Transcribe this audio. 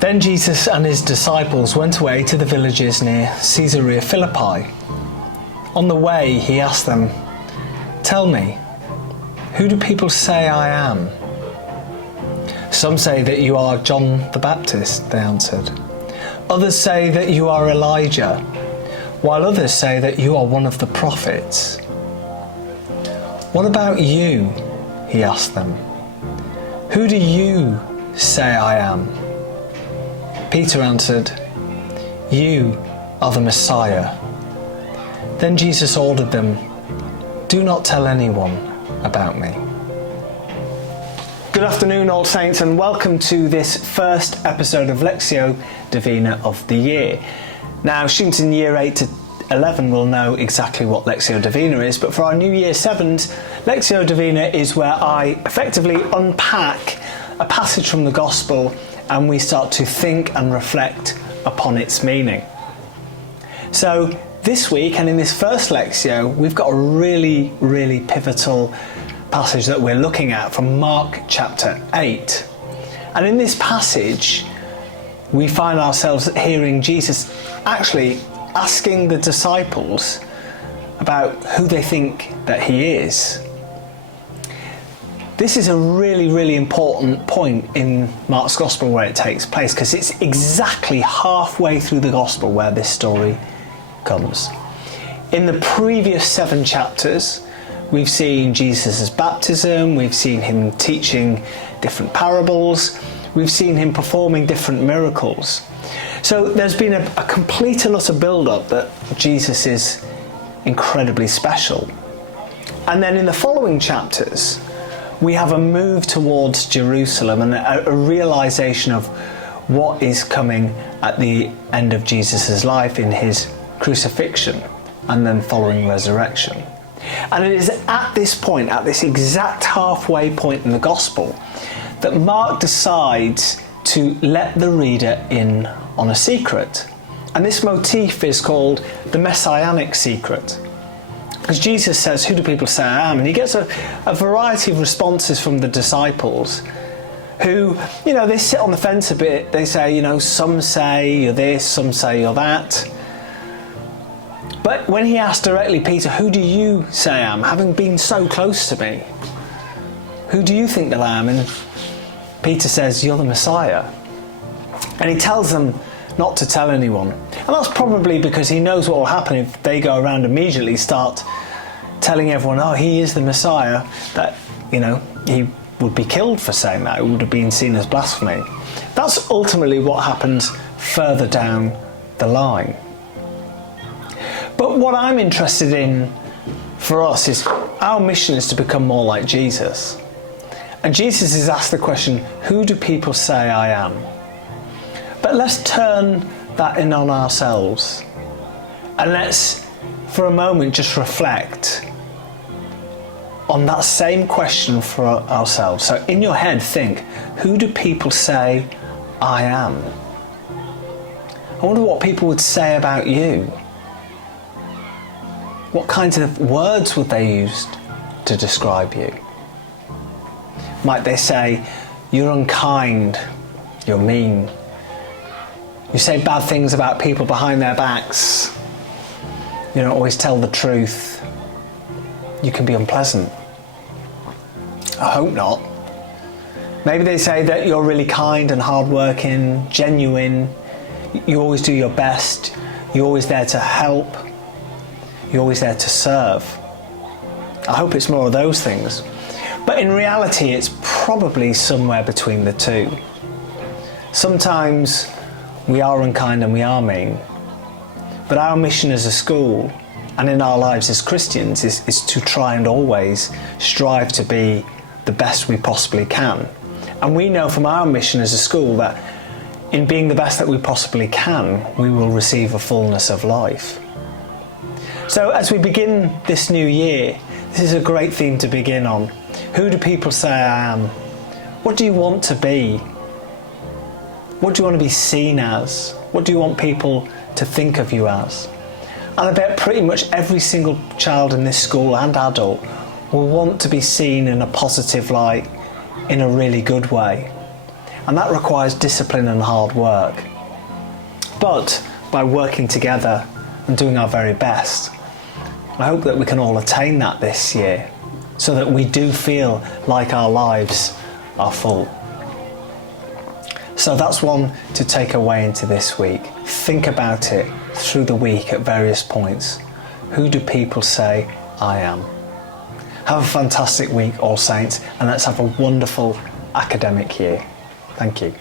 Then Jesus and his disciples went away to the villages near Caesarea Philippi. On the way, he asked them, "Tell me, who do people say I am?" "Some say that you are John the Baptist," they answered. "Others say that you are Elijah, while others say that you are one of the prophets." "What about you?" he asked them. "Who do you say I am?" Peter answered, "You are the Messiah." Then Jesus ordered them, "Do not tell anyone about me." Good afternoon, All Saints, and welcome to this first episode of Lectio Divina of the year. Now, students in Year 8 to 11 will know exactly what Lectio Divina is, but for our new Year 7s, Lectio Divina is where I effectively unpack a passage from the Gospel and we start to think and reflect upon its meaning. So this week, and in this first Lectio, we've got a really pivotal passage that we're looking at from Mark chapter 8. And in this passage, we find ourselves hearing Jesus actually asking the disciples about who they think that he is. This is a really important point in Mark's Gospel where it takes place, because it's exactly halfway through the Gospel where this story comes. In the previous 7 chapters, we've seen Jesus' baptism, we've seen him teaching different parables, we've seen him performing different miracles. So there's been a complete and utter build-up that Jesus is incredibly special. And then in the following chapters, we have a move towards Jerusalem and a realization of what is coming at the end of Jesus' life in his crucifixion and then following resurrection. And it is at this point, at this exact halfway point in the Gospel, that Mark decides to let the reader in on a secret. And this motif is called the Messianic secret. Because Jesus says, "Who do people say I am?" And he gets a variety of responses from the disciples who, they sit on the fence a bit. They say, some say you're this, some say you're that. But when he asked directly Peter, "Who do you say I am?" having been so close to me, "Who do you think that I am?" And Peter says, "You're the Messiah." And he tells them not to tell anyone. And that's probably because he knows what will happen if they go around immediately start telling everyone, "Oh, he is the Messiah," that, he would be killed for saying that. It would have been seen as blasphemy. That's ultimately what happens further down the line. But what I'm interested in for us is our mission is to become more like Jesus. And Jesus is asked the question, "Who do people say I am?" But let's turn that in on ourselves. And let's, for a moment, just reflect on that same question for ourselves. So in your head, think, who do people say I am? I wonder what people would say about you. What kinds of words would they use to describe you? Might they say, "You're unkind, you're mean, you say bad things about people behind their backs, you don't always tell the truth, you can be unpleasant"? I hope not. Maybe they say that you're really kind and hardworking, genuine, you always do your best, you're always there to help, you're always there to serve. I hope it's more of those things. But in reality, it's probably somewhere between the two. Sometimes we are unkind and we are mean. But our mission as a school and in our lives as Christians is to try and always strive to be the best we possibly can. And we know from our mission as a school that in being the best that we possibly can, we will receive a fullness of life. So as we begin this new year, this is a great theme to begin on. Who do people say I am? What do you want to be? What do you want to be seen as? What do you want people to think of you as? And I bet pretty much every single child in this school and adult will want to be seen in a positive light, in a really good way. and that requires discipline and hard work. But by working together and doing our very best, I hope that we can all attain that this year, so that we do feel like our lives are full. So that's one to take away into this week. Think about it through the week at various points. Who do people say I am? Have a fantastic week, All Saints, and let's have a wonderful academic year. Thank you.